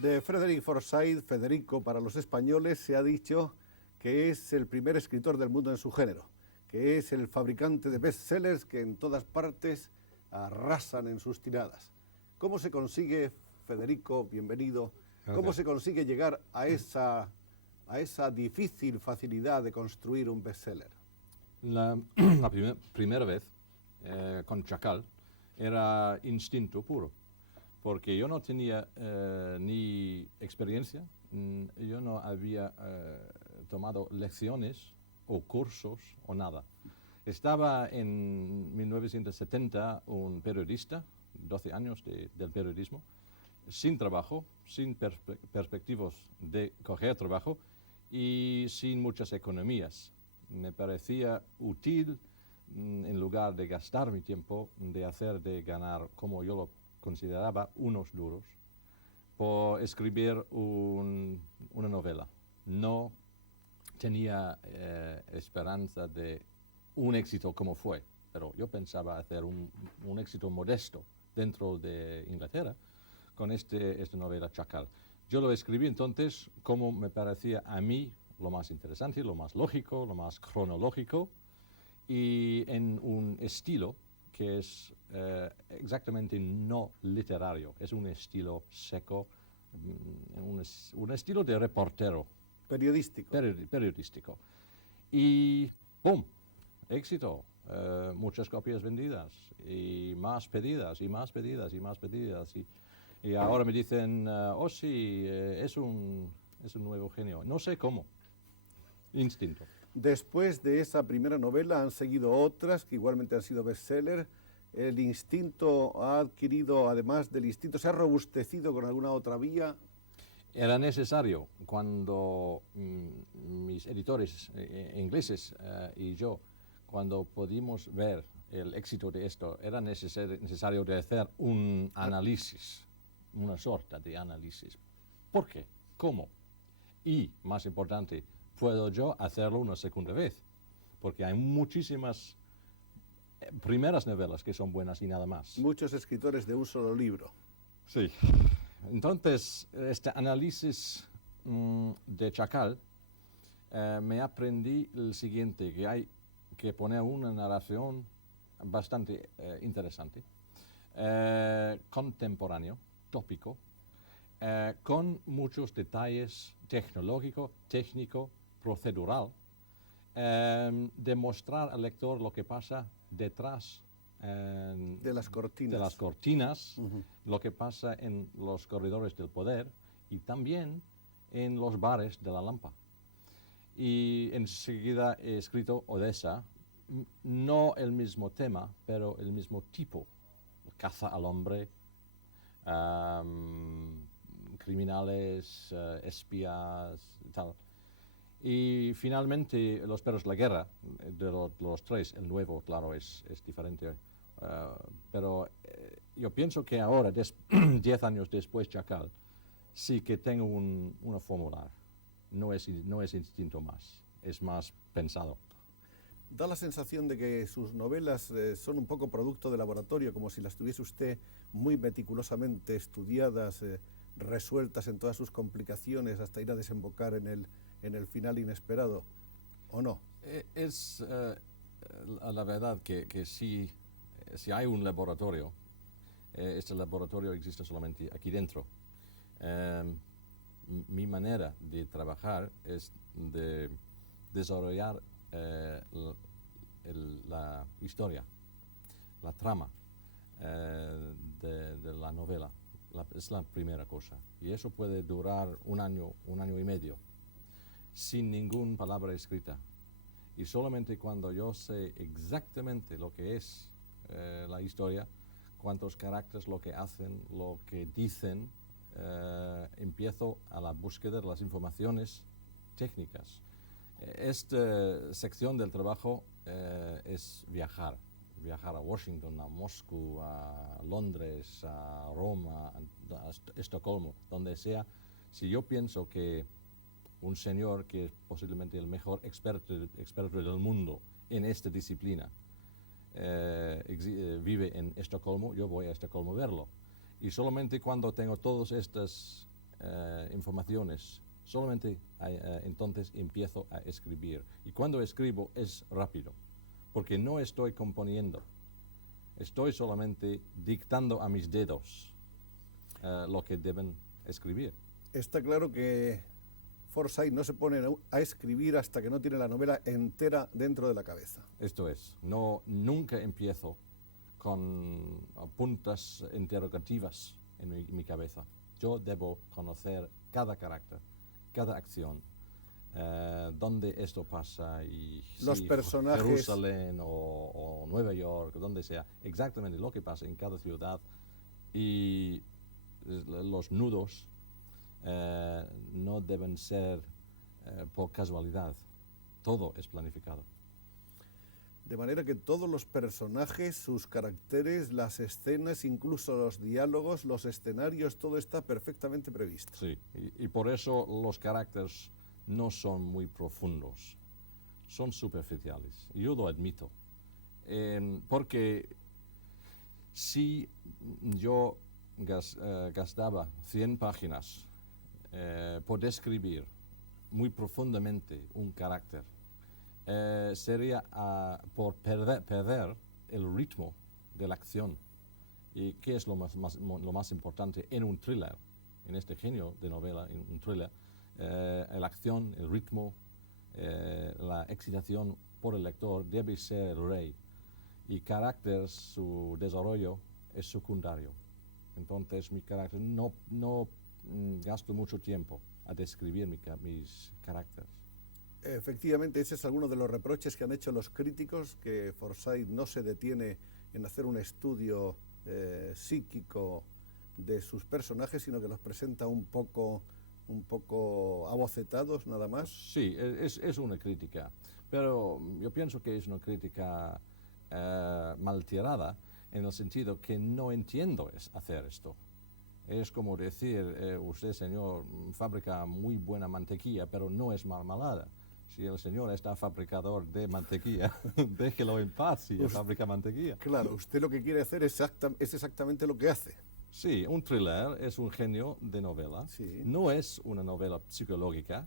De Frederick Forsyth, Federico para los españoles, se ha dicho que es el primer escritor del mundo en su género, que es el fabricante de bestsellers que en todas partes arrasan en sus tiradas. ¿Cómo se consigue, Federico, bienvenido, cómo se consigue llegar a esa difícil facilidad de construir un bestseller? La primera vez con Chacal era instinto puro, porque yo no tenía ni experiencia, yo no había tomado lecciones o cursos o nada. Estaba en 1970 un periodista, 12 años del periodismo, sin trabajo, sin perspectivas de coger trabajo y sin muchas economías. Me parecía útil, en lugar de gastar mi tiempo, de ganar, como yo lo consideraba, unos duros, por escribir una novela. No tenía esperanza de un éxito como fue, pero yo pensaba hacer un éxito modesto dentro de Inglaterra con esta novela Chacal. Yo lo escribí entonces como me parecía a mí lo más interesante, lo más lógico, lo más cronológico, y en un estilo que es exactamente no literario, es un estilo seco, un estilo de reportero. Periodístico. Periodístico. Y ¡pum! Éxito. Muchas copias vendidas y más pedidas y más pedidas y más pedidas. Y ahora me dicen, oh sí, es un nuevo genio. No sé cómo. Instinto. Después de esa primera novela han seguido otras que igualmente han sido bestseller. El instinto ha adquirido, además del instinto, se ha robustecido con alguna otra vía. Era necesario cuando mis editores ingleses y yo, cuando pudimos ver el éxito de esto, era necesario de hacer un análisis, una sorta de análisis. ¿Por qué? ¿Cómo? Y, más importante, ¿puedo yo hacerlo una segunda vez? Porque hay muchísimas primeras novelas que son buenas y nada más. Muchos escritores de un solo libro. Sí. Entonces, este análisis de Chacal, me aprendí el siguiente, que hay que poner una narración bastante interesante, contemporáneo, tópico, con muchos detalles tecnológico, técnico, procedural, demostrar al lector lo que pasa detrás de las cortinas, lo que pasa en los corredores del poder y también en los bares de la Lampa. Y enseguida he escrito Odessa, no el mismo tema, pero el mismo tipo, caza al hombre, criminales, espías y tal. Y finalmente Los perros de la guerra, de los tres, el nuevo, claro, es diferente. Pero yo pienso que ahora, 10 años después Chacal, sí que tengo una fórmula. No es instinto más, es más pensado. Da la sensación de que sus novelas son un poco producto de laboratorio, como si las tuviese usted muy meticulosamente estudiadas, resueltas en todas sus complicaciones hasta ir a desembocar en el final inesperado, ¿o no? Es la verdad que si hay un laboratorio, este laboratorio existe solamente aquí dentro. Mi manera de trabajar es de desarrollar la historia, la trama de la novela. Es la primera cosa. Y eso puede durar un año y medio, sin ninguna palabra escrita. Y solamente cuando yo sé exactamente lo que es la historia, cuántos caracteres, lo que hacen, lo que dicen, empiezo a la búsqueda de las informaciones técnicas. Esta sección del trabajo es viajar a Washington, a Moscú, a Londres, a Roma, a Estocolmo, donde sea. Si yo pienso que un señor que es posiblemente el mejor experto del mundo en esta disciplina vive en Estocolmo, yo voy a Estocolmo a verlo. Y solamente cuando tengo todas estas informaciones, solamente entonces empiezo a escribir. Y cuando escribo es rápido, porque no estoy componiendo, estoy solamente dictando a mis dedos lo que deben escribir. Está claro que Forsyth no se pone a escribir hasta que no tiene la novela entera dentro de la cabeza. Esto es, nunca empiezo con puntas interrogativas en mi cabeza. Yo debo conocer cada carácter, cada acción, dónde esto pasa y los si personajes, Jerusalén o Nueva York, donde sea, exactamente lo que pasa en cada ciudad y los nudos no deben ser por casualidad, todo es planificado. de manera que todos los personajes, sus caracteres, las escenas, incluso los diálogos, los escenarios, todo está perfectamente previsto. Sí, y por eso los caracteres no son muy profundos, son superficiales, yo lo admito, porque si yo gastaba 100 páginas por describir muy profundamente un carácter, sería por perder el ritmo de la acción. ¿Y qué es lo más importante en un thriller? En este género de novela, en un thriller, la acción, el ritmo, la excitación por el lector debe ser el rey. Y carácter, su desarrollo es secundario. Entonces mi carácter no gasto mucho tiempo a describir mis caracteres. Efectivamente, ese es alguno de los reproches que han hecho los críticos, que Forsyth no se detiene en hacer un estudio psíquico de sus personajes, sino que los presenta un poco abocetados nada más. Sí, es una crítica, pero yo pienso que es una crítica mal tirada, en el sentido que no entiendo hacer esto. Es como decir, usted, señor, fabrica muy buena mantequilla, pero no es marmelada. Si el señor está fabricador de mantequilla, déjelo en paz si fabrica mantequilla. Claro, usted lo que quiere hacer es exactamente lo que hace. Sí, un thriller es un género de novela. Sí. No es una novela psicológica,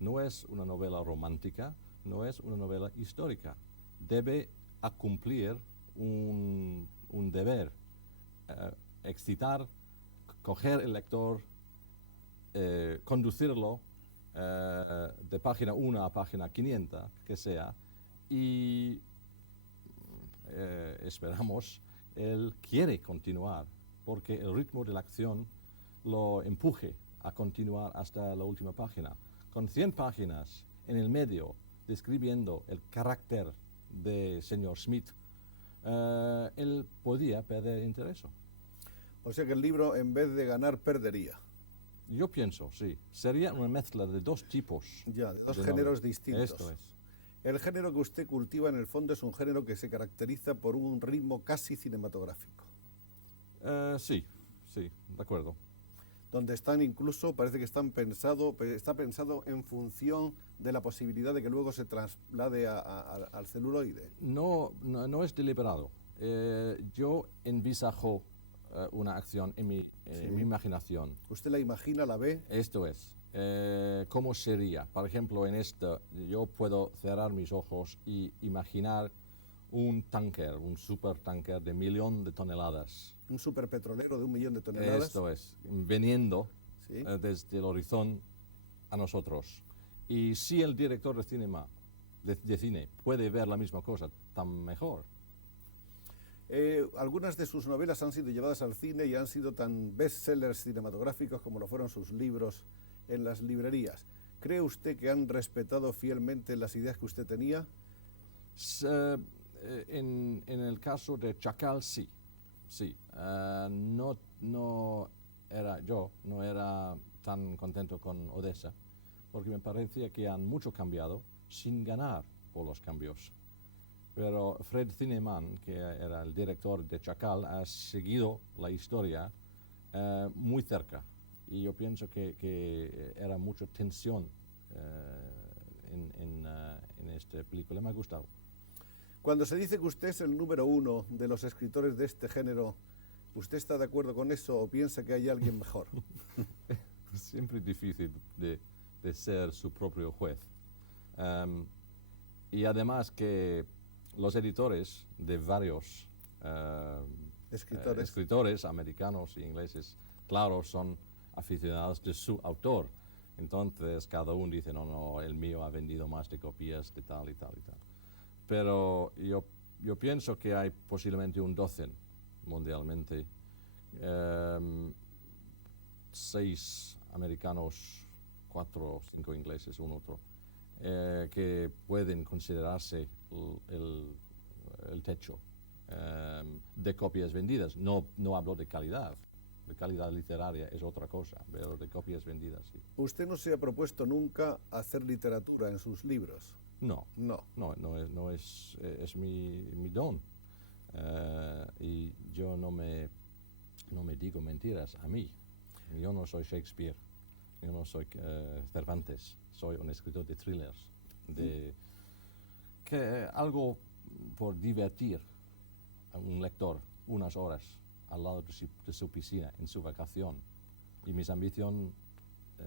no es una novela romántica, no es una novela histórica. Debe cumplir un deber, excitar, coger el lector, conducirlo de página 1 a página 500, que sea, y esperamos, él quiere continuar, porque el ritmo de la acción lo empuje a continuar hasta la última página. Con 100 páginas en el medio, describiendo el carácter de señor Smith, él podía perder interés. O sea que el libro, en vez de ganar, perdería. Yo pienso, sí. Sería una mezcla de dos tipos. Ya, de dos géneros distintos. Esto es. El género que usted cultiva, en el fondo, es un género que se caracteriza por un ritmo casi cinematográfico. Sí, de acuerdo. Donde están incluso, parece que está pensado en función de la posibilidad de que luego se traslade al celuloide. No es deliberado. Yo envisajo una acción en mi imaginación. ¿Usted la imagina, la ve? Esto es. ¿Cómo sería? Por ejemplo, en esto, yo puedo cerrar mis ojos y imaginar un tanker, un supertanker de 1.000.000 de toneladas. Un superpetrolero de 1.000.000 de toneladas. Esto es, viniendo ¿Sí? desde el horizonte a nosotros. Y si el director de cine puede ver la misma cosa, tan mejor. Algunas de sus novelas han sido llevadas al cine y han sido tan bestsellers cinematográficos como lo fueron sus libros en las librerías. ¿Cree usted que han respetado fielmente las ideas que usted tenía? En el caso de Chacal, sí. No era tan contento con Odessa, porque me parecía que han mucho cambiado sin ganar por los cambios. Pero Fred Zinnemann, que era el director de Chacal, ha seguido la historia muy cerca. Y yo pienso que era mucha tensión en esta película. Me ha gustado. Cuando se dice que usted es el número 1 de los escritores de este género, ¿usted está de acuerdo con eso o piensa que hay alguien mejor? siempre difícil de ser su propio juez. Y además que los editores de varios escritores americanos e ingleses, claro, son aficionados de su autor. Entonces cada uno dice, no, no, el mío ha vendido más de copias de tal y tal y tal. Pero yo pienso que hay posiblemente un docen mundialmente, 6 americanos, 4 o 5 ingleses, un otro, que pueden considerarse el techo de copias vendidas. No hablo de calidad literaria es otra cosa, pero de copias vendidas sí. ¿Usted no se ha propuesto nunca hacer literatura en sus libros? No es mi don. Y yo no me digo mentiras a mí. Yo no soy Shakespeare, yo no soy Cervantes, soy un escritor de thrillers, que algo por divertir a un lector unas horas al lado de su piscina, en su vacación. Y mis ambiciones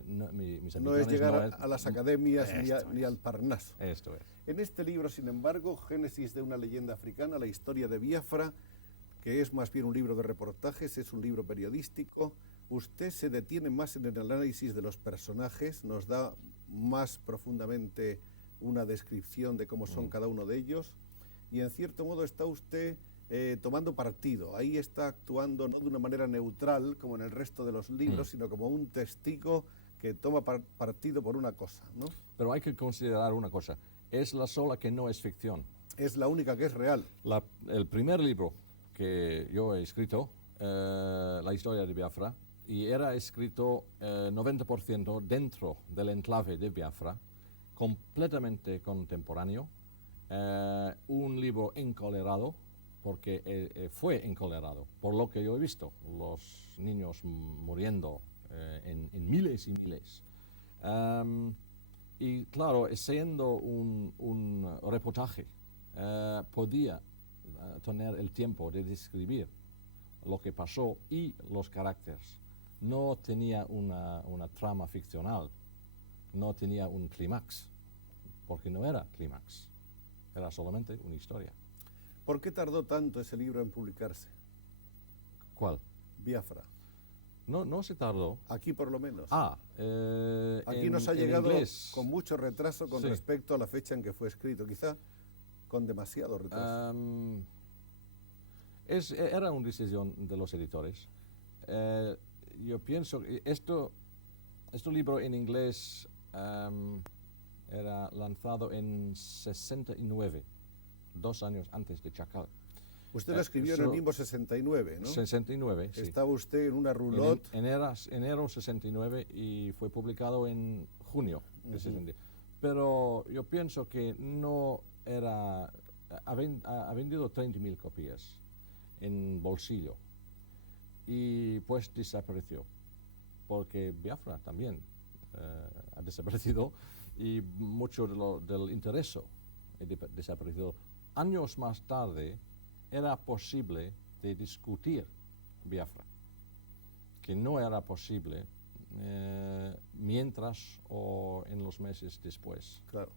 no es llegar a las academias ni al Parnaso. Esto es. En este libro, sin embargo, Génesis de una leyenda africana, la historia de Biafra, que es más bien un libro de reportajes, es un libro periodístico, usted se detiene más en el análisis de los personajes, nos da más profundamente una descripción de cómo son cada uno de ellos, y en cierto modo está usted tomando partido. Ahí está actuando no de una manera neutral como en el resto de los libros, sino como un testigo que toma partido por una cosa, ¿no? Pero hay que considerar una cosa, es la sola que no es ficción. Es la única que es real. El primer libro que yo he escrito, la historia de Biafra, y era escrito 90% dentro del enclave de Biafra, completamente contemporáneo, un libro encolerado, porque fue encolerado, por lo que yo he visto, los niños muriendo en miles y miles. Y claro, siendo un reportaje, podía tener el tiempo de describir lo que pasó y los caracteres. No tenía una trama ficcional, no tenía un clímax, porque no era clímax, era solamente una historia. ¿Por qué tardó tanto ese libro en publicarse? ¿Cuál? Biafra. No se tardó. Aquí por lo menos. Aquí nos ha llegado inglés. Con mucho retraso con respecto a la fecha en que fue escrito, quizá con demasiado retraso. Era una decisión de los editores. Yo pienso que este libro en inglés era lanzado en 69, 2 años antes de Chacal. Usted lo escribió en el mismo 69, ¿no? 69, sí. Estaba usted en una roulotte. En enero 69 y fue publicado en junio de 69. Pero yo pienso que no era... Ha vendido 30.000 copias en bolsillo y pues desapareció, porque Biafra también ha desaparecido y mucho del interés ha desaparecido. Años más tarde era posible de discutir Biafra, que no era posible mientras o en los meses después. Claro.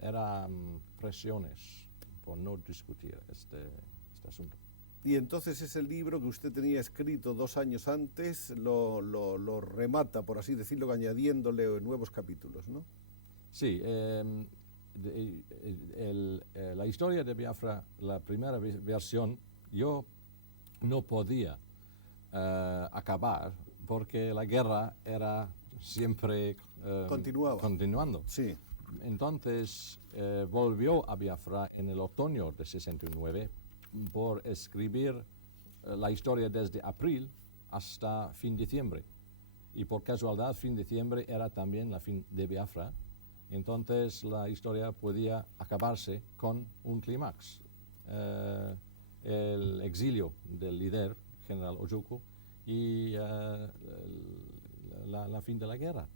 Eran presiones por no discutir este asunto. Y entonces ese libro que usted tenía escrito 2 años antes lo remata, por así decirlo, añadiéndole nuevos capítulos, ¿no? Sí, la historia de Biafra, la primera versión, yo no podía acabar porque la guerra era siempre continuando. Sí. Entonces volvió a Biafra en el otoño de 69 por escribir la historia desde abril hasta fin de diciembre. Y por casualidad, fin de diciembre era también la fin de Biafra. Entonces la historia podía acabarse con un clímax. El exilio del líder, general Ojukwu, y la fin de la guerra.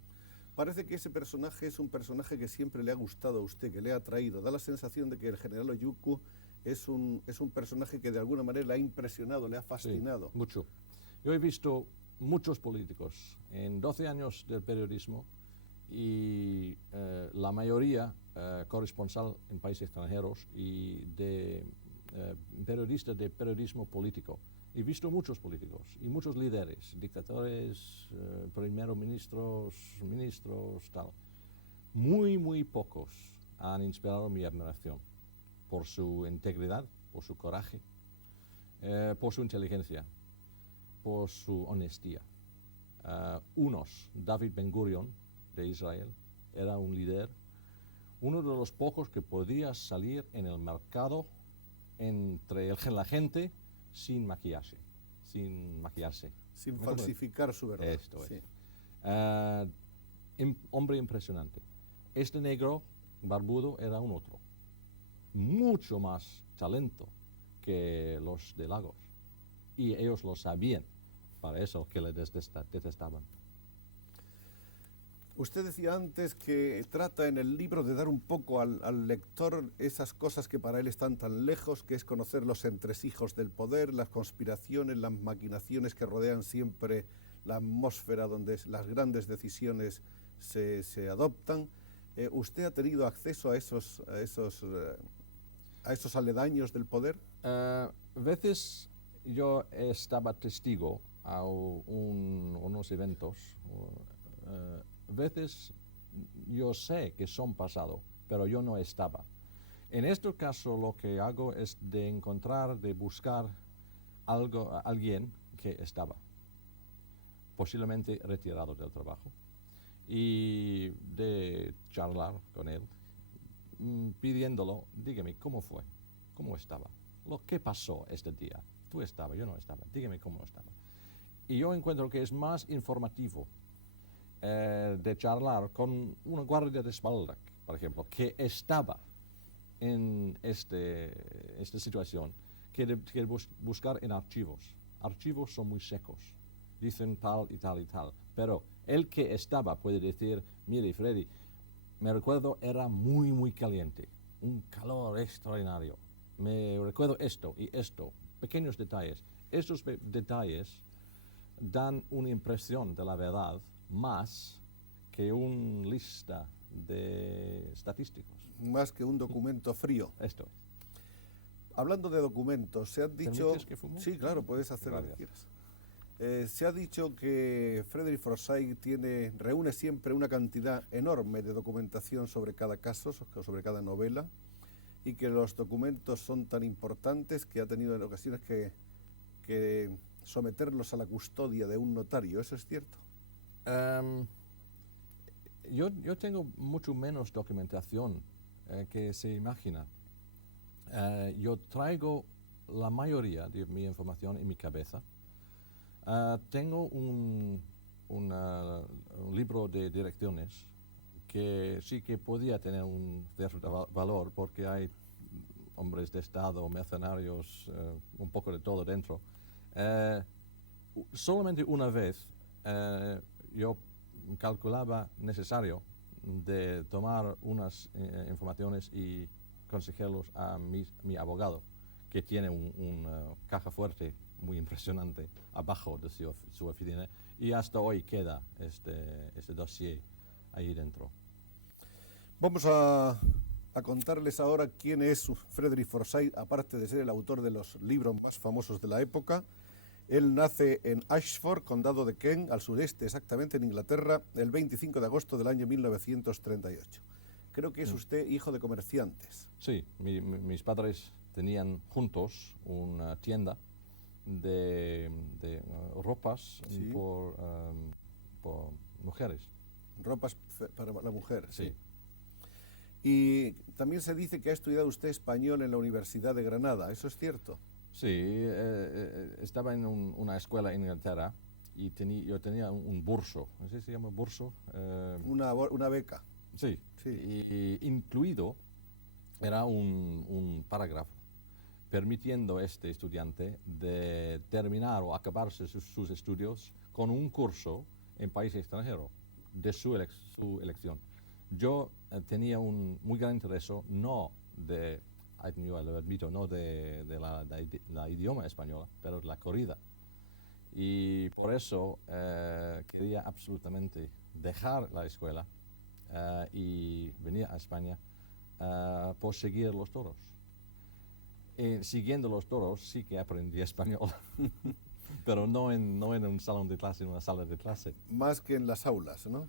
Parece que ese personaje es un personaje que siempre le ha gustado a usted, que le ha atraído. Da la sensación de que el general Ojukwu es un personaje que de alguna manera le ha impresionado, le ha fascinado. Sí, mucho. Yo he visto muchos políticos en 12 años del periodismo y la mayoría corresponsal en países extranjeros y de periodistas de periodismo político. He visto muchos políticos y muchos líderes, dictadores, primeros ministros, tal. Muy pocos han inspirado mi admiración por su integridad, por su coraje, por su inteligencia, por su honestidad. Unos, David Ben Gurion, de Israel, era un líder, uno de los pocos que podía salir en el mercado entre la gente sin maquillarse. Sin falsificar su verdad. Esto sí. es. Hombre impresionante. Este negro barbudo era un otro. Mucho más talento que los de Lagos. Y ellos lo sabían. Para eso que le detestaban. Usted decía antes que trata en el libro de dar un poco al lector esas cosas que para él están tan lejos, que es conocer los entresijos del poder, las conspiraciones, las maquinaciones que rodean siempre la atmósfera donde las grandes decisiones se adoptan. ¿Usted ha tenido acceso a esos aledaños del poder? Veces yo estaba testigo a unos eventos. Veces yo sé que son pasados, pero yo no estaba. En este caso lo que hago es de buscar alguien que estaba, posiblemente retirado del trabajo, y de charlar con él, pidiéndolo, dígame cómo fue, cómo estaba, qué pasó este día, tú estabas, yo no estaba, dígame cómo estaba. Y yo encuentro que es más informativo de charlar con una guardia de espalda, por ejemplo, que estaba en esta situación, que buscar en archivos. Archivos son muy secos, dicen tal y tal y tal, pero el que estaba puede decir, mire Freddy, me recuerdo era muy caliente, un calor extraordinario, me recuerdo esto y esto, pequeños detalles. Estos detalles dan una impresión de la verdad más que una lista de estadísticos. Más que un documento frío. Esto es. Hablando de documentos, se ha dicho... ¿Permites que fumo? Sí, claro, puedes hacer Gracias. lo que quieras. Se ha dicho que Frederick Forsyth reúne siempre una cantidad enorme de documentación sobre cada caso, sobre cada novela, y que los documentos son tan importantes que ha tenido en ocasiones que someterlos a la custodia de un notario. ¿Eso es cierto? Yo tengo mucho menos documentación que se imagina. Yo traigo la mayoría de mi información en mi cabeza. Tengo un libro de direcciones que sí que podía tener un cierto valor porque hay hombres de Estado, mercenarios, un poco de todo dentro. Solamente una vez yo calculaba necesario de tomar unas informaciones y consejarlos a mi abogado, que tiene una caja fuerte muy impresionante abajo de su oficina, y hasta hoy queda este dossier ahí dentro. Vamos a contarles ahora quién es Frederick Forsyth, aparte de ser el autor de los libros más famosos de la época. Él nace en Ashford, condado de Kent, al sureste, exactamente en Inglaterra, el 25 de agosto del año 1938. Creo que es usted hijo de comerciantes. Sí, mis padres tenían juntos una tienda de ropas Sí. por mujeres. Ropas para la mujer. Sí. Y también se dice que ha estudiado usted español en la Universidad de Granada. ¿Eso es cierto? Sí, estaba en una escuela en Inglaterra y yo tenía un burso, ¿no sé si se llama burso? Una beca. Sí, Sí. y incluido era un parágrafo permitiendo a este estudiante de terminar o acabarse sus estudios con un curso en país extranjero de su elección. Yo tenía un muy gran interés, no de, yo lo admito, no de la idioma española, pero la corrida. Y por eso quería absolutamente dejar la escuela y venir a España por seguir los toros. Siguiendo los toros sí que aprendí español, pero no en un salón de clase, en una sala de clase. Más que en las aulas, ¿no?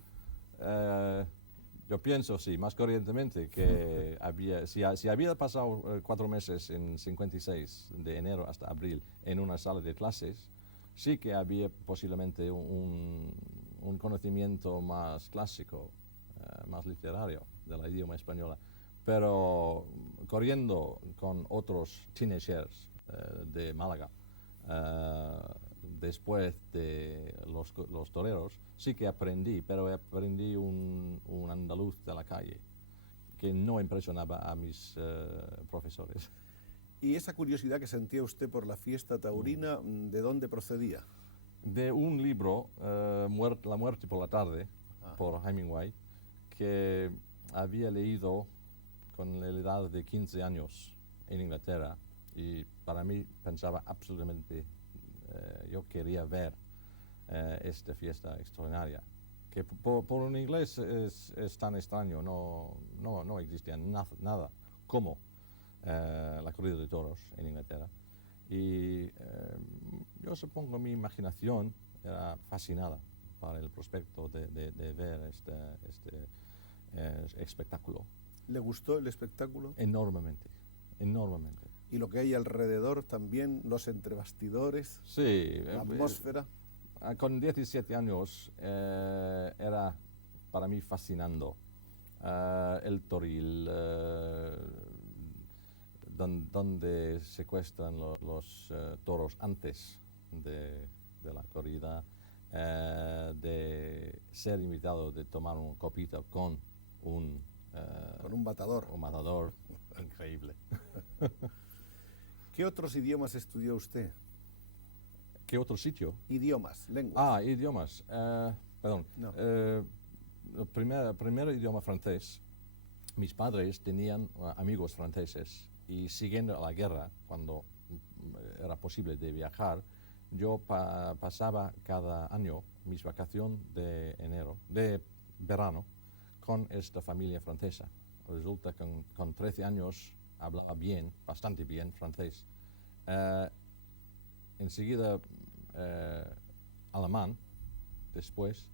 Yo pienso, sí, más corrientemente, que si había pasado 4 meses en 56, de enero hasta abril, en una sala de clases, sí que había posiblemente un conocimiento más clásico, más literario de la idioma española. Pero corriendo con otros teenagers de Málaga, después de los toreros, sí que aprendí, pero aprendí un andaluz de la calle que no impresionaba a mis profesores. ¿Y esa curiosidad que sentía usted por la fiesta taurina, de dónde procedía? De un libro, La muerte por la tarde, por Hemingway, que había leído con la edad de 15 años en Inglaterra, y para mí pensaba absolutamente, yo quería ver esta fiesta extraordinaria, que por un inglés es tan extraño, no existía nada como la corrida de toros en Inglaterra. Y yo supongo mi imaginación era fascinada para el prospecto de ver este espectáculo. ¿Le gustó el espectáculo? Enormemente, enormemente. ¿Y lo que hay alrededor también, los entrebastidores, Sí. la atmósfera? Con 17 años era para mí fascinando el toril, donde secuestran los toros antes de la corrida, de ser invitado de tomar un copito con un matador. Un matador increíble. ¿Qué otros idiomas estudió usted? ¿Qué otro sitio? Idiomas, lenguas. Idiomas. Perdón. No. Primero idioma francés. Mis padres tenían amigos franceses y siguiendo la guerra, cuando era posible de viajar, yo pasaba cada año mis vacaciones de verano, con esta familia francesa. Resulta que con 13 años hablaba bien, bastante bien francés. Enseguida alemán, después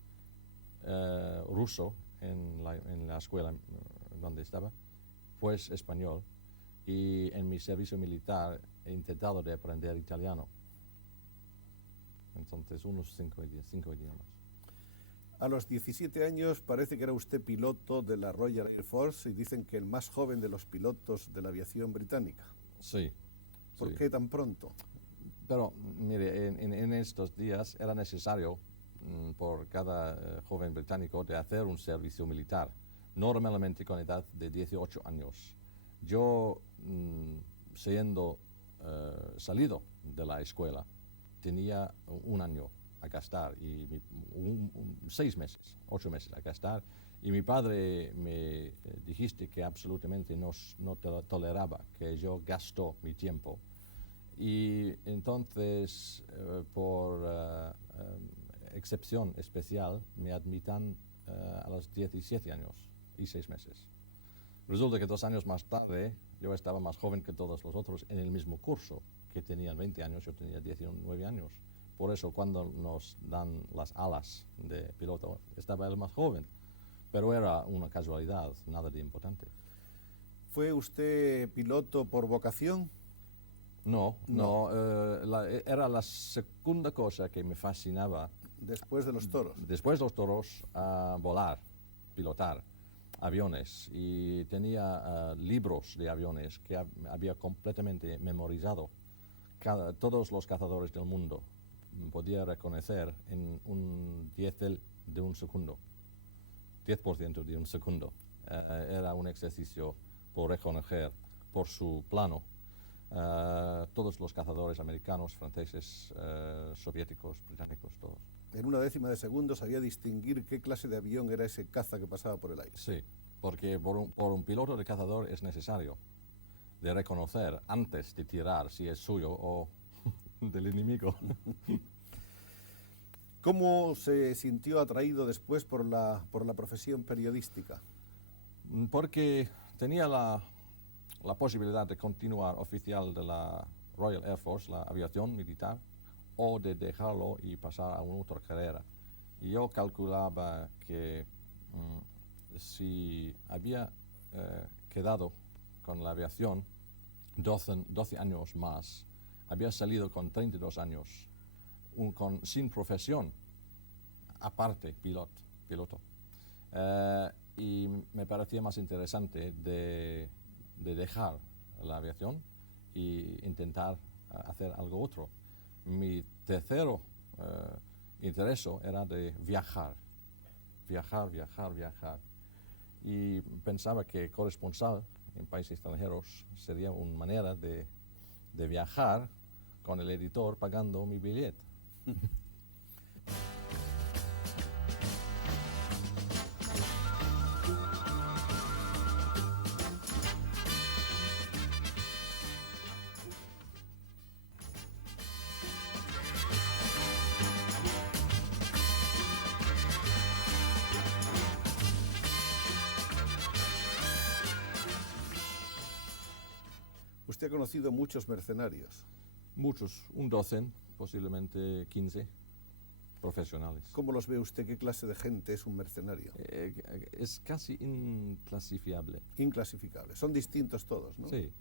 ruso en la escuela donde estaba, pues español, y en mi servicio militar he intentado de aprender italiano. Entonces, unos 5 idiomas. A los 17 años parece que era usted piloto de la Royal Air Force y dicen que el más joven de los pilotos de la aviación británica. Sí. ¿Por qué tan pronto? Pero, mire, en estos días era necesario por cada joven británico de hacer un servicio militar, normalmente con edad de 18 años. Yo, siendo salido de la escuela, tenía un año a gastar y 6 meses, 8 meses a gastar, y mi padre me dijiste que absolutamente no toleraba que yo gasto mi tiempo, y entonces por excepción especial me admitan a los 17 años y 6 meses. Resulta que 2 años más tarde yo estaba más joven que todos los otros en el mismo curso, que tenían 20 años, yo tenía 19 años. Por eso cuando nos dan las alas de piloto, estaba el más joven. Pero era una casualidad, nada de importante. ¿Fue usted piloto por vocación? No. Era la segunda cosa que me fascinaba. Después de los toros. Después de los toros, volar, pilotar aviones. Y tenía libros de aviones que había completamente memorizado. Todos los cazadores del mundo podía reconocer en un 10 de un segundo, 10% de un segundo. Era un ejercicio por reconocer por su plano todos los cazadores americanos, franceses, soviéticos, británicos, todos. En una décima de segundo sabía distinguir qué clase de avión era ese caza que pasaba por el aire. Sí, porque por un piloto de cazador es necesario de reconocer antes de tirar si es suyo o del enemigo. ¿Cómo se sintió atraído después por la profesión periodística? Porque tenía la posibilidad de continuar oficial de la Royal Air Force, la aviación militar, o de dejarlo y pasar a una otra carrera. Y yo calculaba que si había quedado con la aviación 12 años más, había salido con 32 años, sin profesión, aparte piloto. Y me parecía más interesante de dejar la aviación e intentar hacer algo otro. Mi tercero interés era de viajar. Y pensaba que corresponsal en países extranjeros sería una manera de viajar con el editor pagando mi billete. Usted ha conocido muchos mercenarios. Muchos, un docen, posiblemente 15 profesionales. ¿Cómo los ve usted? ¿Qué clase de gente es un mercenario? Es casi inclasificable. Inclasificable. Son distintos todos, ¿no? Sí,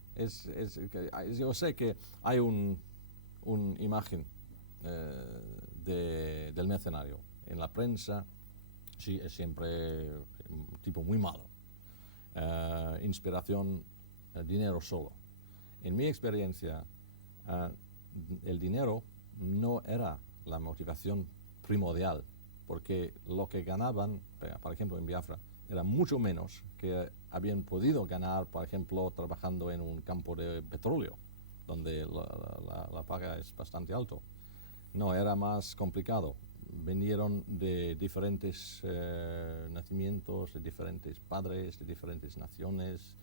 yo sé que hay una imagen del mercenario. En la prensa, sí, es siempre un tipo muy malo. Inspiración, dinero solo. En mi experiencia, el dinero no era la motivación primordial, porque lo que ganaban, por ejemplo, en Biafra, era mucho menos que habían podido ganar, por ejemplo, trabajando en un campo de petróleo, donde la paga es bastante alto. No, era más complicado. Vinieron de diferentes nacimientos, de diferentes padres, de diferentes naciones,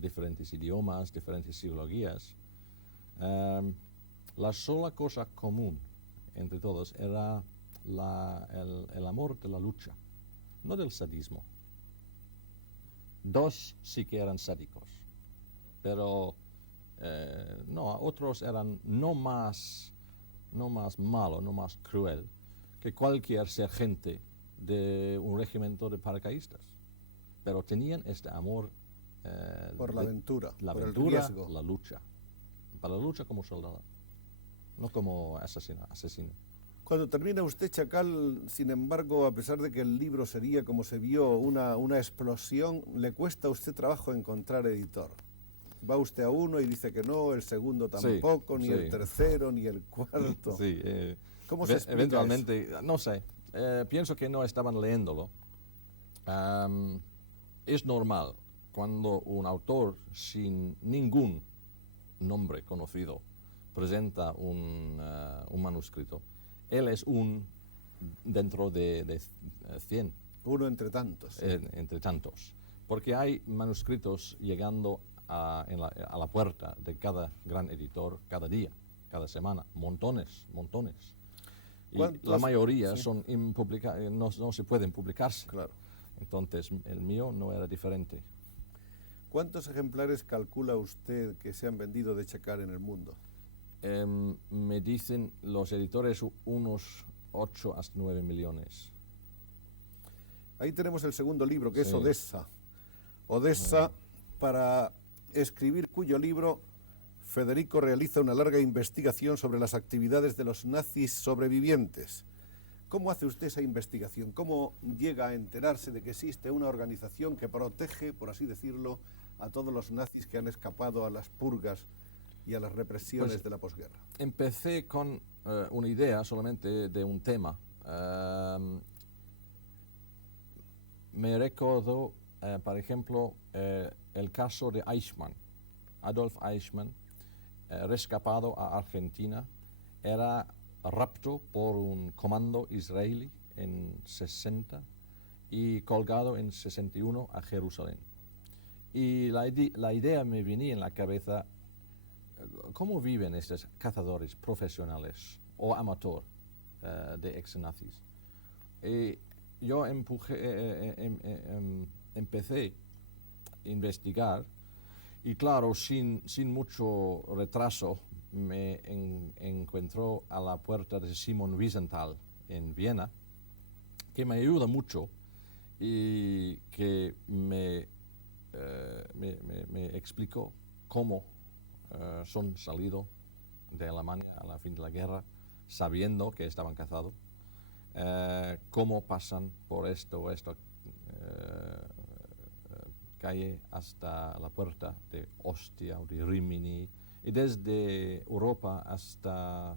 diferentes idiomas, diferentes ideologías. La sola cosa común entre todos era el amor de la lucha, no del sadismo. Dos sí que eran sádicos, pero no, otros eran no más malo, no más cruel que cualquier sargento de un regimiento de paracaidistas. Pero tenían este amor por la aventura, por el aventura, riesgo. la lucha. Para la lucha como soldado, no como asesino. Cuando termina usted Chacal, sin embargo, a pesar de que el libro sería, como se vio, una explosión, le cuesta a usted trabajo encontrar editor. Va usted a uno y dice que no, el segundo tampoco, Sí, ni sí. el tercero, ni el cuarto. Sí, ¿Cómo se explica eventualmente, no sé, pienso que no estaban leyéndolo. Es normal cuando un autor sin ningún nombre conocido presenta un manuscrito. Él es dentro de 100. Uno entre tantos. Sí. Entre tantos. Porque hay manuscritos llegando a la puerta de cada gran editor cada día, cada semana. Montones. Y la mayoría sí. son no se pueden publicarse. Claro. Entonces, el mío no era diferente. ¿Cuántos ejemplares calcula usted que se han vendido de Chacal en el mundo? Me dicen los editores unos 8 hasta 9 millones. Ahí tenemos el segundo libro, que es Sí. Odessa. Odessa, para escribir cuyo libro Federico realiza una larga investigación sobre las actividades de los nazis sobrevivientes. ¿Cómo hace usted esa investigación? ¿Cómo llega a enterarse de que existe una organización que protege, por así decirlo, a todos los nazis que han escapado a las purgas y a las represiones Pues, de la posguerra? Empecé con una idea solamente de un tema. Me recuerdo, por ejemplo, el caso de Eichmann. Adolf Eichmann, rescapado a Argentina, era rapto por un comando israelí en 60 y colgado en 61 a Jerusalén. Y la idea me venía en la cabeza, ¿cómo viven estos cazadores profesionales o amateur de ex-nazis. Yo empecé a investigar y claro, sin mucho retraso me encontró a la puerta de Simon Wiesenthal en Viena, que me ayuda mucho y que me explicó cómo son salidos de Alemania a la fin de la guerra, sabiendo que estaban cazados, cómo pasan por esta calle hasta la puerta de Ostia o de Rimini, y desde Europa hasta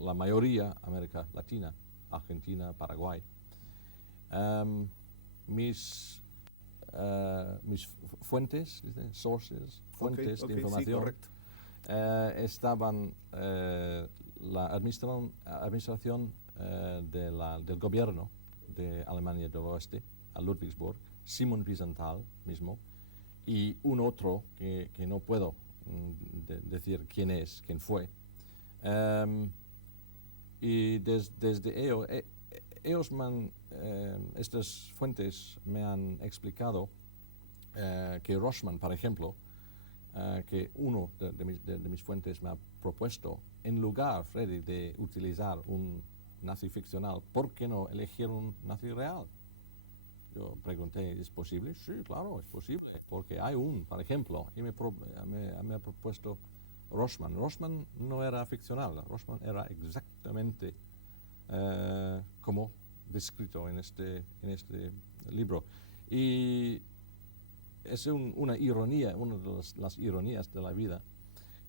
la mayoría América Latina, Argentina, Paraguay. Mis fuentes, sources, fuentes de información, sí, estaban la administración del gobierno de Alemania del Oeste, a Ludwigsburg, Simon Wiesenthal mismo, y un otro que no puedo decir quién fue. Y desde ellos estas fuentes me han explicado que Rossmann, por ejemplo, que uno de mis fuentes me ha propuesto, en lugar, Freddy, de utilizar un nazi ficcional, ¿por qué no elegir un nazi real? Yo pregunté, ¿es posible? Sí, claro, es posible, porque hay por ejemplo, y me ha propuesto Rossmann. Rossmann no era ficcional, Rossmann era exactamente como descrito en este libro. Y es una ironía, una de las ironías de la vida,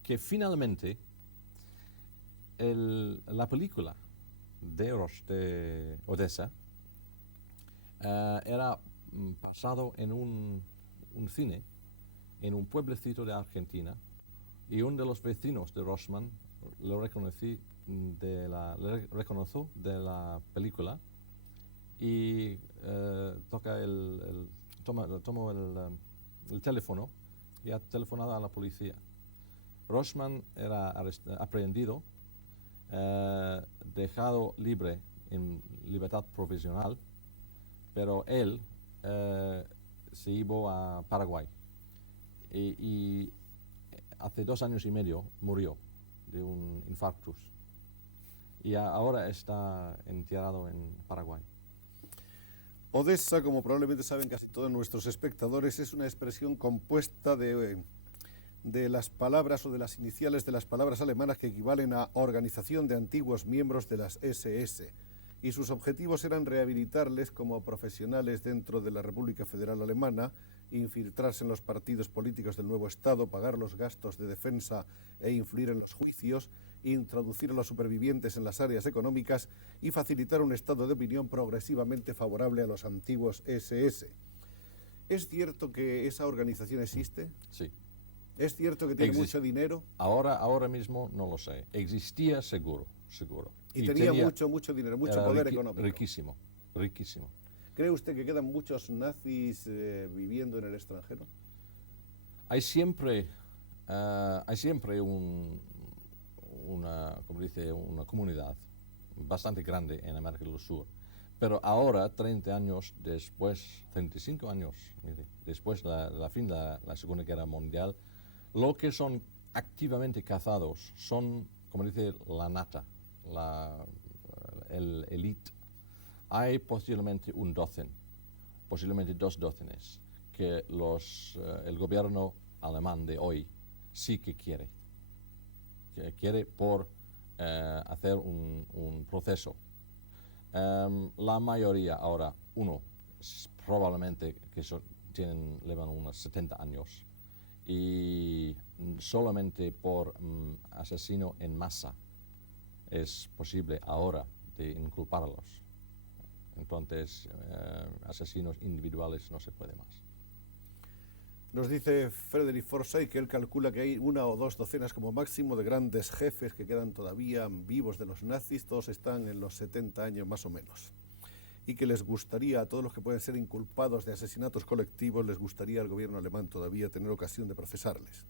que finalmente la película de Odessa era pasado en un cine en un pueblecito de Argentina, y uno de los vecinos de Rossmann lo reconoció de la película y tomó el teléfono y ha telefonado a la policía. Rossmann era aprehendido, dejado libre en libertad provisional, pero él se iba a Paraguay y hace 2 años y medio murió de un infarctus y ahora está enterrado en Paraguay. Odessa, como probablemente saben casi todos nuestros espectadores, es una expresión compuesta de las palabras o de las iniciales de las palabras alemanas que equivalen a organización de antiguos miembros de las SS, y sus objetivos eran rehabilitarles como profesionales dentro de la República Federal Alemana, infiltrarse en los partidos políticos del nuevo Estado, pagar los gastos de defensa e influir en los juicios, introducir a los supervivientes en las áreas económicas y facilitar un estado de opinión progresivamente favorable a los antiguos SS. ¿Es cierto que esa organización existe? Sí. ¿Es cierto que tiene mucho dinero? Ahora mismo no lo sé. Existía seguro. Y tenía mucho dinero, mucho poder económico. Riquísimo. ¿Cree usted que quedan muchos nazis viviendo en el extranjero? Hay siempre una comunidad bastante grande en América del Sur, pero ahora, 30 años después, 35 años después de la fin de la Segunda Guerra Mundial, lo que son activamente cazados son, como dice, la nata, el elite. Hay posiblemente un docen, posiblemente 2 docenes, que el gobierno alemán de hoy sí que quiere por hacer un proceso. La mayoría ahora, probablemente que llevan unos 70 años, y solamente por asesino en masa es posible ahora de inculparlos. Entonces, asesinos individuales no se puede más. Nos dice Frederick Forsyth que él calcula que hay 1 o 2 docenas como máximo de grandes jefes que quedan todavía vivos de los nazis, todos están en los 70 años más o menos, y que les gustaría, a todos los que pueden ser inculpados de asesinatos colectivos, les gustaría al gobierno alemán todavía tener ocasión de procesarles.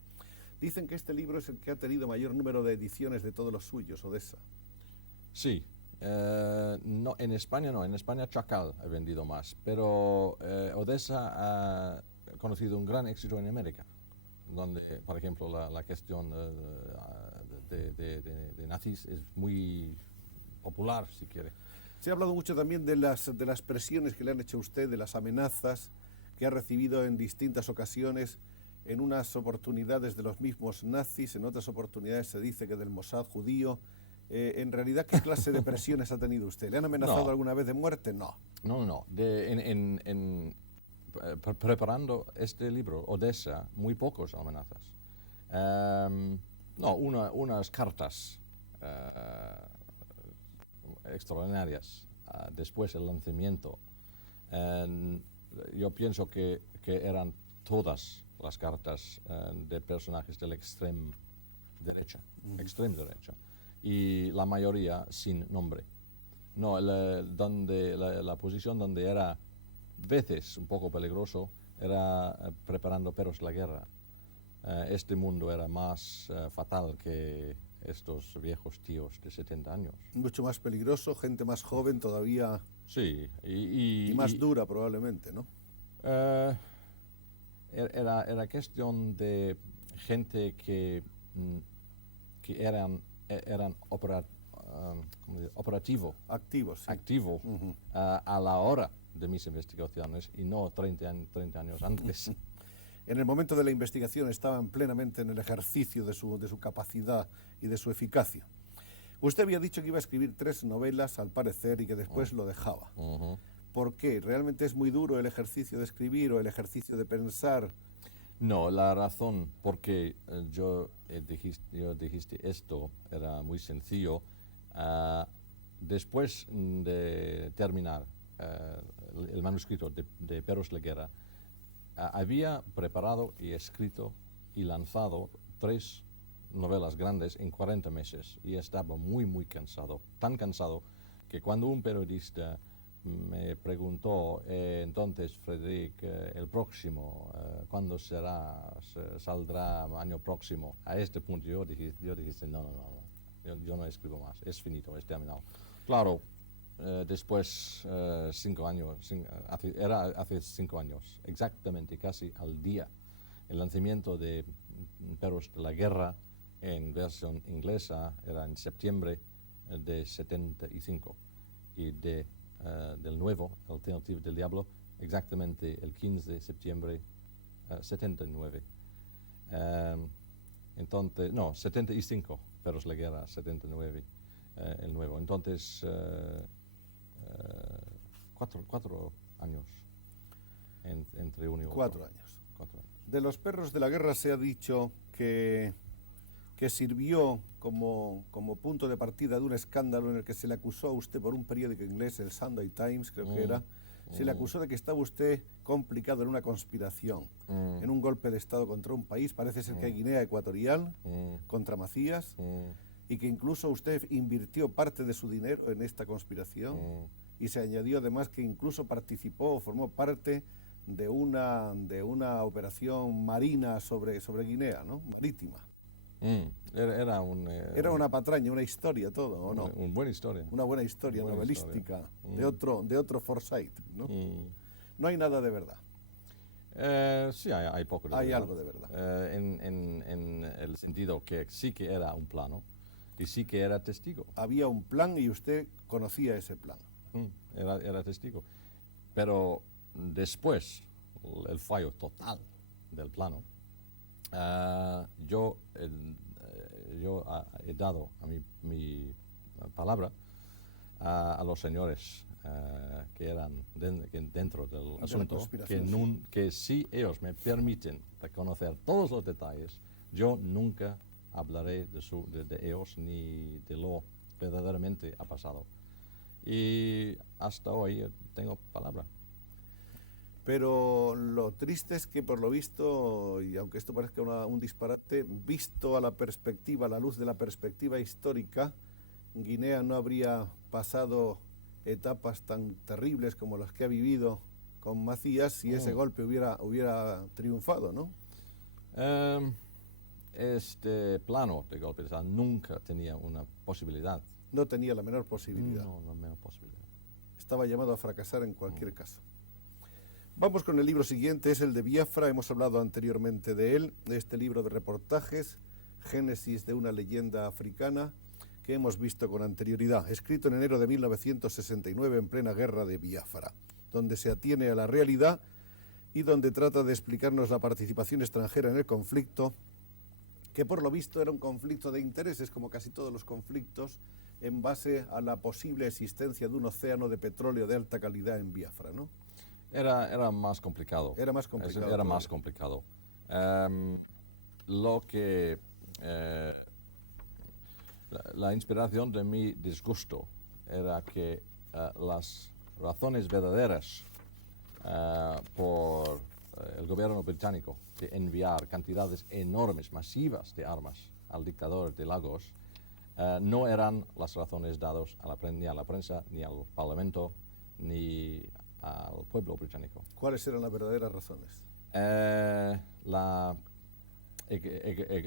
Dicen que este libro es el que ha tenido mayor número de ediciones de todos los suyos, Odessa. Sí, No, en España no, en España Chacal ha vendido más, pero Odessa ha conocido un gran éxito en América, donde, por ejemplo, la cuestión de nazis es muy popular, si quiere. Se ha hablado mucho también de las presiones que le han hecho a usted, de las amenazas que ha recibido en distintas ocasiones, en unas oportunidades de los mismos nazis, en otras oportunidades se dice que del Mossad judío. En realidad, ¿qué clase de presiones ha tenido usted? ¿Le han amenazado No. alguna vez de muerte? No. No. Preparando este libro, Odessa, muy pocos amenazas. No, unas cartas extraordinarias después del lanzamiento. Yo pienso que eran todas las cartas de personajes de la extrema derecha, y la mayoría sin nombre. No, la posición donde era veces un poco peligroso era preparando perros la guerra. Este mundo era más fatal que estos viejos tíos de 70 años. Mucho más peligroso, gente más joven todavía. Sí, y más dura probablemente, ¿no? Era cuestión de gente que eran operativo. Activos, sí. Activo a la hora de mis investigaciones y no 30 años antes. En el momento de la investigación estaban plenamente en el ejercicio de su capacidad y de su eficacia. Usted había dicho que iba a escribir 3 novelas, al parecer, y que después lo dejaba. ¿Por qué? ¿Realmente es muy duro el ejercicio de escribir o el ejercicio de pensar? No, la razón por qué yo dijiste esto era muy sencillo. Después de terminar el manuscrito de Perros de Guerra, había preparado y escrito y lanzado 3 novelas grandes en 40 meses y estaba muy cansado, tan cansado que cuando un periodista me preguntó, entonces, Frederic, el próximo, ¿cuándo saldrá año próximo? A este punto yo dije no, yo no escribo más, es finito, es terminado. Claro, después 5 años, hace 5 años, exactamente, casi al día, el lanzamiento de Perros de la Guerra en versión inglesa era en septiembre de 75 y del nuevo Alternative del Diablo exactamente el 15 de septiembre 79. Entonces, no, 75, Perros de la Guerra, 79, el nuevo. Entonces, 4 años entre uno y otro. 4 años. De los Perros de la Guerra se ha dicho que sirvió como punto de partida de un escándalo en el que se le acusó a usted por un periódico inglés, el Sunday Times, creo que era. Se le acusó de que estaba usted complicado en una conspiración, en un golpe de Estado contra un país, parece ser que Guinea Ecuatorial, contra Macías, y que incluso usted invirtió parte de su dinero en esta conspiración, y se añadió además que incluso participó o formó parte de una operación marina sobre Guinea, ¿no? Marítima. Era una patraña, una historia todo, ¿o no? Una buena historia. Una buena historia novelística de otro Forsyth, ¿no? No hay nada de verdad. Sí, hay poco de verdad. Hay algo de verdad. En el sentido que sí que era un plano y sí que era testigo. Había un plan y usted conocía ese plan. Era testigo. Pero después, el fallo total del plano, yo he dado a mi palabra a los señores que eran dentro del asunto, que si ellos me permiten conocer todos los detalles, yo nunca hablaré de ellos ni de lo verdaderamente ha pasado. Y hasta hoy tengo palabra. Pero lo triste es que, por lo visto, y aunque esto parezca un disparate, visto a la luz de la perspectiva histórica, Guinea no habría pasado etapas tan terribles como las que ha vivido con Macías si ese golpe hubiera triunfado, ¿no? Este plano de golpe nunca tenía una posibilidad. No tenía la menor posibilidad. No, la menor posibilidad. Estaba llamado a fracasar en cualquier caso. Vamos con el libro siguiente, es el de Biafra, hemos hablado anteriormente de él, de este libro de reportajes, Génesis de una leyenda africana, que hemos visto con anterioridad, escrito en enero de 1969 en plena guerra de Biafra, donde se atiene a la realidad y donde trata de explicarnos la participación extranjera en el conflicto, que por lo visto era un conflicto de intereses, como casi todos los conflictos, en base a la posible existencia de un océano de petróleo de alta calidad en Biafra, ¿no? Era más complicado. Era más complicado. Era más complicado. Lo que... la inspiración de mi disgusto era que las razones verdaderas por el gobierno británico de enviar cantidades enormes, masivas de armas al dictador de Lagos no eran las razones dadas ni a la prensa, ni al Parlamento, ni al pueblo británico. ¿Cuáles eran las verdaderas razones?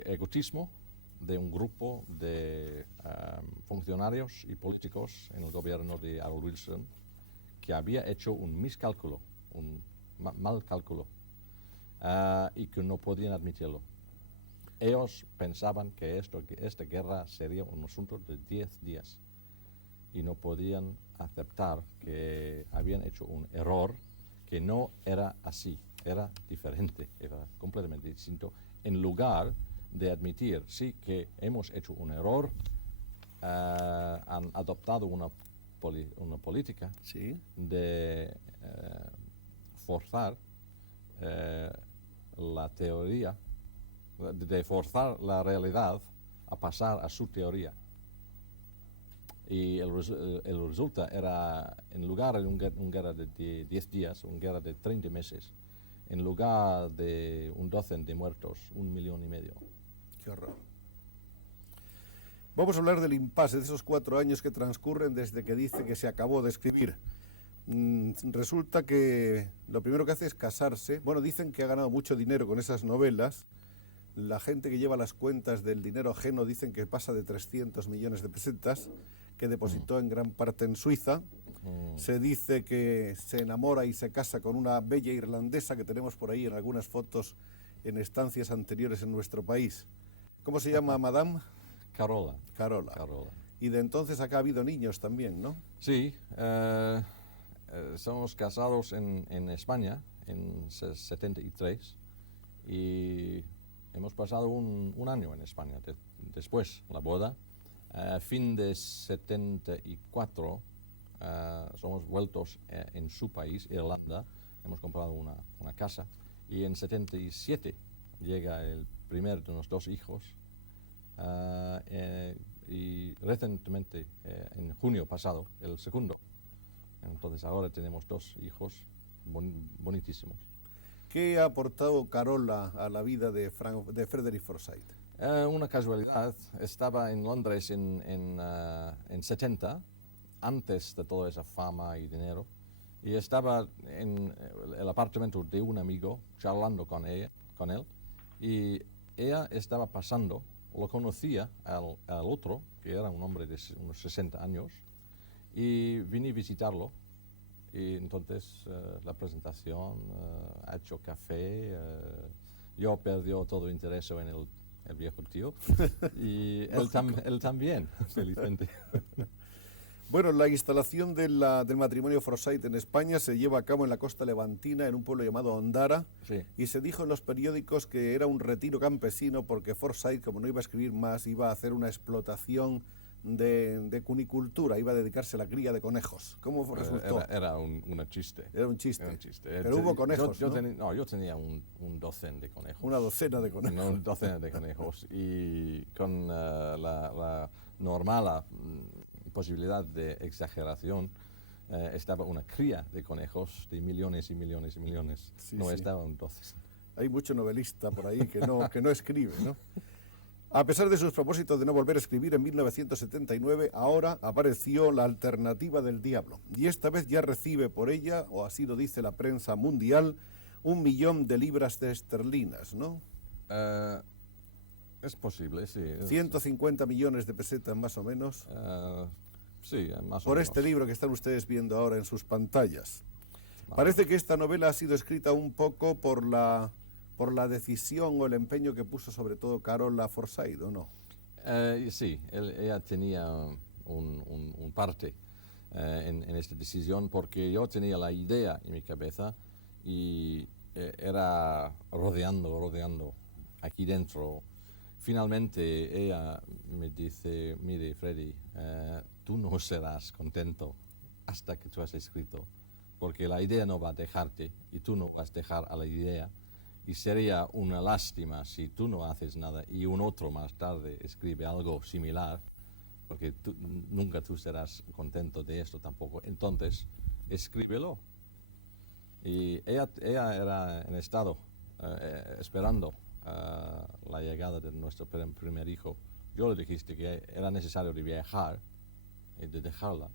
Egotismo de un grupo de funcionarios y políticos en el gobierno de Harold Wilson que había hecho un miscálculo, un mal cálculo, y que no podían admitirlo. Ellos pensaban que esta guerra sería un asunto de 10 días y no podían aceptar que habían hecho un error que no era así, era diferente, era completamente distinto. En lugar de admitir, sí, que hemos hecho un error, han adoptado una política Sí. de forzar la teoría, de forzar la realidad a pasar a su teoría. Y el resultado era, en lugar de una guerra de 10 días, una guerra de 30 meses, en lugar de un docen de muertos, 1,5 millones. Qué horror. Vamos a hablar del impasse, de esos 4 años que transcurren desde que dice que se acabó de escribir. Resulta que lo primero que hace es casarse. Bueno, dicen que ha ganado mucho dinero con esas novelas. La gente que lleva las cuentas del dinero ajeno dicen que pasa de 300 millones de pesetas, que depositó en gran parte en Suiza. Se dice que se enamora y se casa con una bella irlandesa que tenemos por ahí en algunas fotos en estancias anteriores en nuestro país. ¿Cómo se llama, madame? Carola. Carola. Y de entonces acá ha habido niños también, ¿no? Sí, somos casados en España en 73 y hemos pasado un año en España después la boda. Fin de 74 somos vueltos en su país, Irlanda. Hemos comprado una casa y en 77 llega el primero de los 2 hijos y recientemente, en junio pasado, el segundo. Entonces ahora tenemos 2 hijos bonitísimos. ¿Qué ha aportado Carola a la vida de Frederick Forsyth? Una casualidad, estaba en Londres en 70, antes de toda esa fama y dinero, y estaba en el apartamento de un amigo charlando con él, y ella estaba pasando, lo conocía al otro, que era un hombre de unos 60 años, y vine a visitarlo, y entonces la presentación, ha hecho café, yo perdió todo interés en el viejo tío, y él también, felizmente. Bueno, la instalación del matrimonio Forsyth en España se lleva a cabo en la costa levantina, en un pueblo llamado Ondara, Sí. y se dijo en los periódicos que era un retiro campesino porque Forsyth, como no iba a escribir más, iba a hacer una explotación de cunicultura, iba a dedicarse a la cría de conejos. ¿Cómo resultó? Era un chiste. Era un chiste. Era un chiste. Pero hubo conejos, yo tenía un docen de conejos. Una docena de conejos. No, una docena de conejos. Y con la normal posibilidad de exageración, estaba una cría de conejos de millones y millones y millones. Sí, no sí. estaba un docen. Hay mucho novelista por ahí que no escribe, ¿no? A pesar de sus propósitos de no volver a escribir, en 1979 ahora apareció La alternativa del diablo. Y esta vez ya recibe por ella, o así lo dice la prensa mundial, 1 millón de libras esterlinas, ¿no? Es posible, sí. 150 millones de pesetas más o menos. Sí, más o Por menos. este libro que están ustedes viendo ahora en sus pantallas. Más o Parece que esta novela ha sido escrita un poco por la decisión o el empeño que puso sobre todo Carola Forsyth, ¿o no? Sí, ella tenía un parte en esta decisión porque yo tenía la idea en mi cabeza y era rodeando aquí dentro. Finalmente ella me dice, mire Freddy, tú no serás contento hasta que tú has escrito, porque la idea no va a dejarte y tú no vas a dejar a la idea. Y sería una lástima si tú no haces nada y un otro más tarde escribe algo similar, porque nunca tú serás contento de esto tampoco. Entonces, escríbelo. Y ella era en estado esperando la llegada de nuestro primer hijo. Yo le dijiste que era necesario de viajar y de dejarla.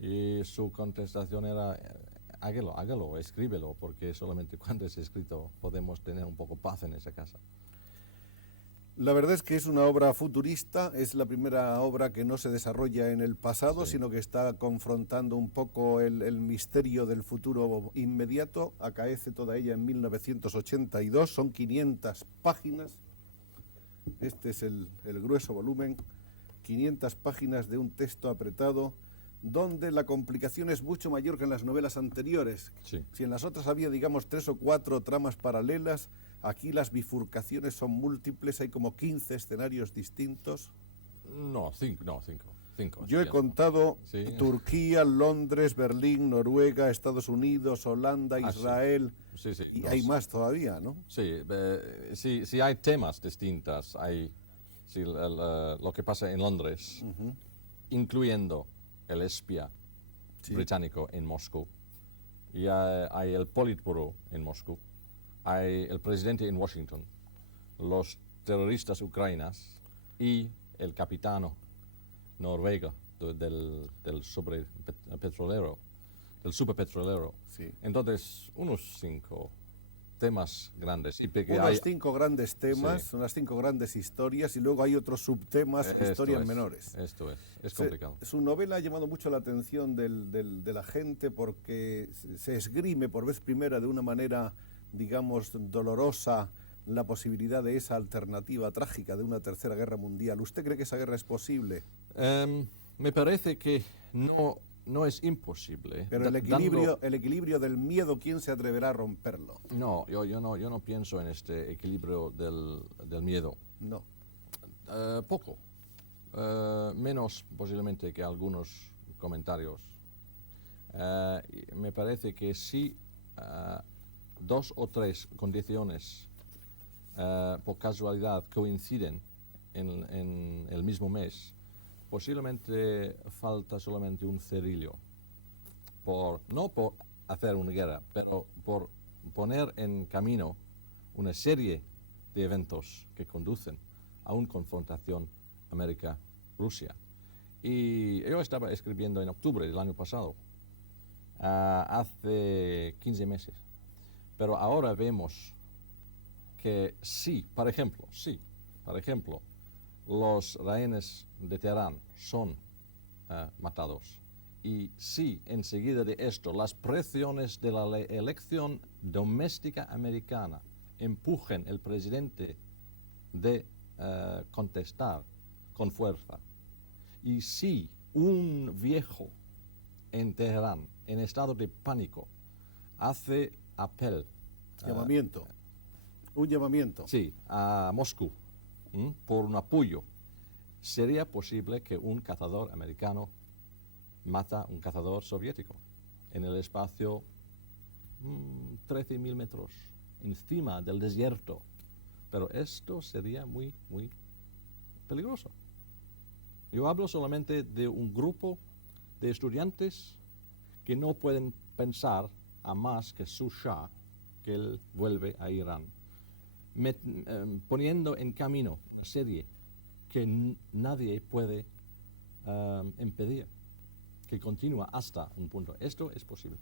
Y su contestación era, hágalo, escríbelo, porque solamente cuando es escrito podemos tener un poco paz en esa casa. La verdad es que es una obra futurista, es la primera obra que no se desarrolla en el pasado, Sí. sino que está confrontando un poco el misterio del futuro inmediato. Acaece toda ella en 1982, son 500 páginas. Este es el grueso volumen, 500 páginas de un texto apretado, donde la complicación es mucho mayor que en las novelas anteriores. Sí. Si en las otras había, digamos, 3 o 4 tramas paralelas, aquí las bifurcaciones son múltiples, hay como 15 escenarios distintos. No, cinco. Yo he ya. contado Sí. Turquía, Londres, Berlín, Noruega, Estados Unidos, Holanda, Ah, Israel, Sí, y dos. hay más todavía, ¿no? Sí, sí hay temas distintos. Hay lo que pasa en Londres, incluyendo el espía Sí. británico en Moscú. Y hay el Politburo en Moscú. Hay el presidente en Washington, los terroristas ucranianos y el capitano noruego del superpetrolero. Sí. Entonces, unos 5 temas grandes. Y porque Unos 5 grandes temas, Sí. unas 5 grandes historias, y luego hay otros subtemas, historias menores. Esto es complicado. Su novela ha llamado mucho la atención de la gente porque se esgrime por vez primera de una manera, digamos, dolorosa la posibilidad de esa alternativa trágica de una tercera guerra mundial. ¿Usted cree que esa guerra es posible? Me parece que no es imposible. Pero el equilibrio del miedo, ¿quién se atreverá a romperlo? No, yo no pienso en este equilibrio del miedo. No. Poco. Menos posiblemente que algunos comentarios. Me parece que si 2 o 3 condiciones por casualidad coinciden en el mismo mes, posiblemente falta solamente un cerillo. No por hacer una guerra, pero por poner en camino una serie de eventos que conducen a una confrontación América-Rusia. Y yo estaba escribiendo en octubre del año pasado, hace 15 meses, pero ahora vemos que por ejemplo, los rehenes de Teherán son matados, y si enseguida de esto las presiones de la elección doméstica americana empujen al presidente de contestar con fuerza, y si un viejo en Teherán, en estado de pánico, hace un llamamiento. Sí, a Moscú por un apoyo, sería posible que un cazador americano mata a un cazador soviético en el espacio 13.000 metros encima del desierto. Pero esto sería muy, muy peligroso. Yo hablo solamente de un grupo de estudiantes que no pueden pensar a más que su Shah, que él vuelve a Irán, poniendo en camino una serie que nadie puede impedir, que continúa hasta un punto. Esto es posible.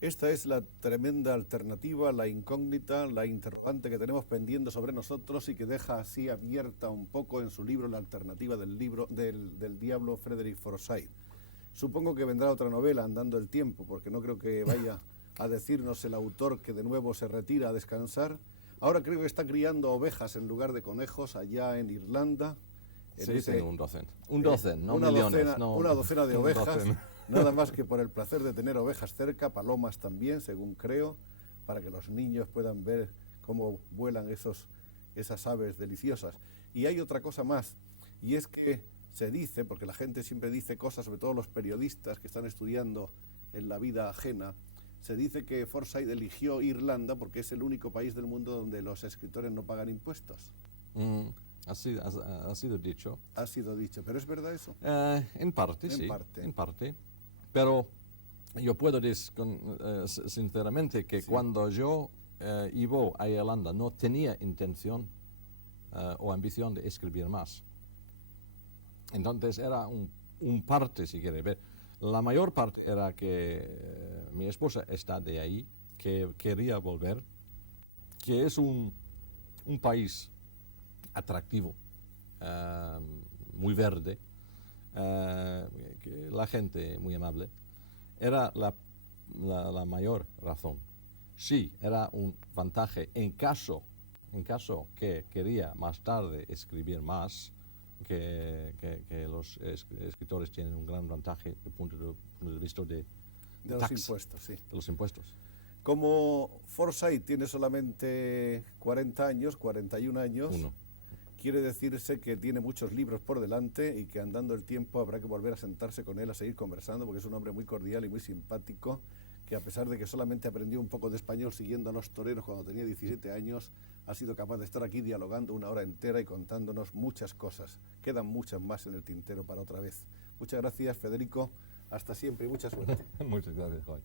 Esta es la tremenda alternativa, la incógnita, la interrogante que tenemos pendiente sobre nosotros y que deja así abierta un poco en su libro La alternativa del libro del diablo Frederick Forsyth. Supongo que vendrá otra novela andando el tiempo, porque no creo que vaya a decirnos el autor que de nuevo se retira a descansar. Ahora creo que está criando ovejas en lugar de conejos allá en Irlanda. Sí, un docen. Un docen, no una millones. Docena, no, una docena de un ovejas, docen. nada más que por el placer de tener ovejas cerca, palomas también, según creo, para que los niños puedan ver cómo vuelan esas aves deliciosas. Y hay otra cosa más, y es que se dice, porque la gente siempre dice cosas, sobre todo los periodistas que están estudiando en la vida ajena, se dice que Forsyth eligió Irlanda porque es el único país del mundo donde los escritores no pagan impuestos. Ha sido dicho. Ha sido dicho, ¿pero es verdad eso? En parte, sí. En parte. Pero yo puedo decir sinceramente que cuando yo iba a Irlanda no tenía intención o ambición de escribir más. Entonces era un parte, si quiere ver. La mayor parte era que mi esposa está de ahí, que quería volver, que es un país atractivo, muy verde, que la gente muy amable. Era la mayor razón. Sí, era un ventaja en caso que quería más tarde escribir más, que los escritores tienen un gran ventaja desde el punto de vista de los impuestos, sí. De los impuestos. Como Forsyth tiene solamente 40 años, 41 años, quiere decirse que tiene muchos libros por delante y que andando el tiempo habrá que volver a sentarse con él a seguir conversando, porque es un hombre muy cordial y muy simpático, que a pesar de que solamente aprendió un poco de español siguiendo a los toreros cuando tenía 17 años, ha sido capaz de estar aquí dialogando una hora entera y contándonos muchas cosas. Quedan muchas más en el tintero para otra vez. Muchas gracias, Federico. Hasta siempre y mucha suerte. Muchas gracias, Juan.